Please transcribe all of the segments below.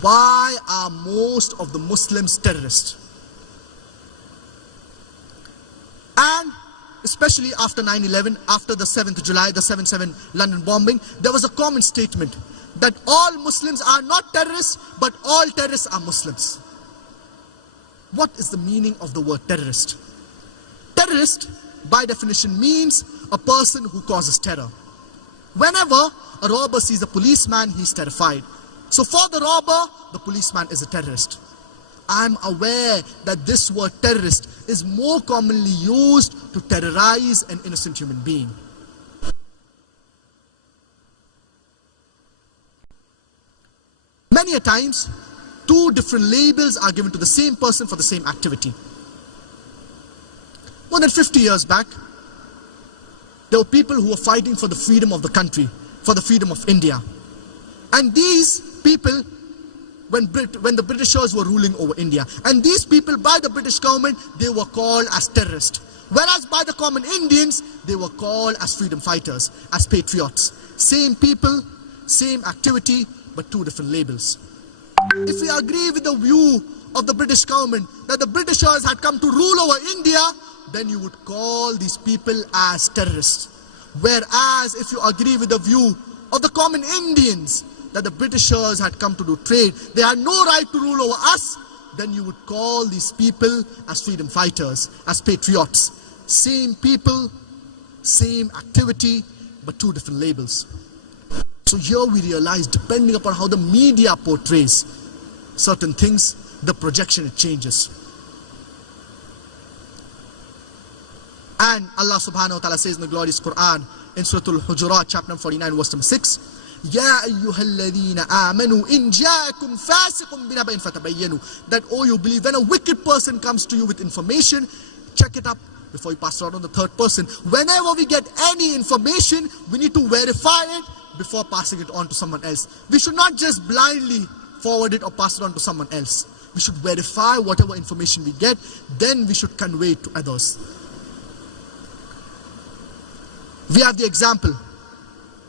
why are most of the Muslims terrorists? And especially after 9/11, after the 7th July, the 7/7 London bombing, there was a common statement that all Muslims are not terrorists, but all terrorists are Muslims. What is the meaning of the word terrorist? Terrorist, by definition, means a person who causes terror. Whenever a robber sees a policeman, he is terrified. So for the robber, the policeman is a terrorist. I am aware that this word terrorist is more commonly used to terrorize an innocent human being. Many a times, two different labels are given to the same person for the same activity. More than 50 years back, there were people who were fighting for the freedom of the country, for the freedom of India. And these people, when the Britishers were ruling over India, and these people by the British government, they were called as terrorists. Whereas by the common Indians, they were called as freedom fighters, as patriots. Same people, same activity, but two different labels. If we agree with the view of the British government that the Britishers had come to rule over India, then you would call these people as terrorists. Whereas if you agree with the view of the common Indians that the Britishers had come to do trade, they had no right to rule over us, then you would call these people as freedom fighters, as patriots. Same people, same activity, but two different labels. So here we realize, depending upon how the media portrays certain things, the projection, it changes. And Allah subhanahu wa ta'ala says in the glorious Quran, in Surah Al-Hujurat, chapter number 49, verse number 6, Ya ayyuhalladhina amanu in ja'akum fasiqun binaba'in fatabayyanu. That, oh, you believe, when a wicked person comes to you with information, check it up before you pass it out on the third person. Whenever we get any information, we need to verify it before passing it on to someone else. We should not just blindly forward it or pass it on to someone else. We should verify whatever information we get, then we should convey it to others. We have the example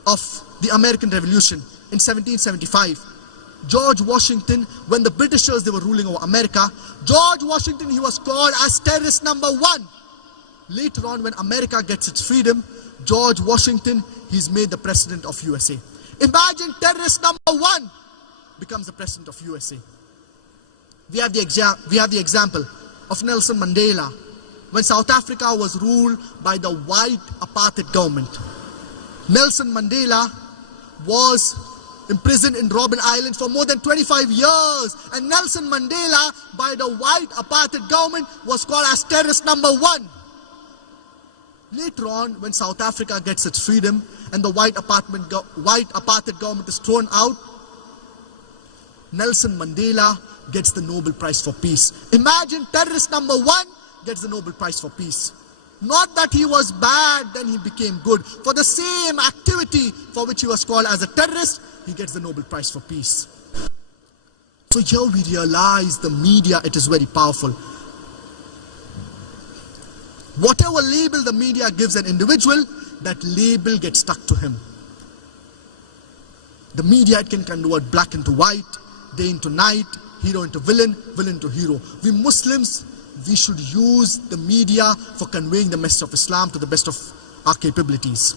of the American Revolution in 1775. George Washington, when the Britishers, they were ruling over America, George Washington, he was called as terrorist number 1. Later on, when America gets its freedom, George Washington, he's made the president of USA. Imagine terrorist number 1 becomes the president of USA. We have the example of Nelson Mandela, when South Africa was ruled by the white apartheid government. Nelson Mandela was imprisoned in Robben Island for more than 25 years. And Nelson Mandela, by the white apartheid government, was called as terrorist number 1. Later on, when South Africa gets its freedom and the white apartheid government is thrown out, Nelson Mandela gets the Nobel Prize for Peace. Imagine terrorist number 1 gets the Nobel Prize for Peace. Not that he was bad, then he became good. For the same activity for which he was called as a terrorist, he gets the Nobel Prize for Peace. So here we realize the media, it is very powerful. Whatever label the media gives an individual, that label gets stuck to him. The media, it can convert black into white, day into night, hero into villain, villain into hero. We Muslims, we should use the media for conveying the message of Islam to the best of our capabilities.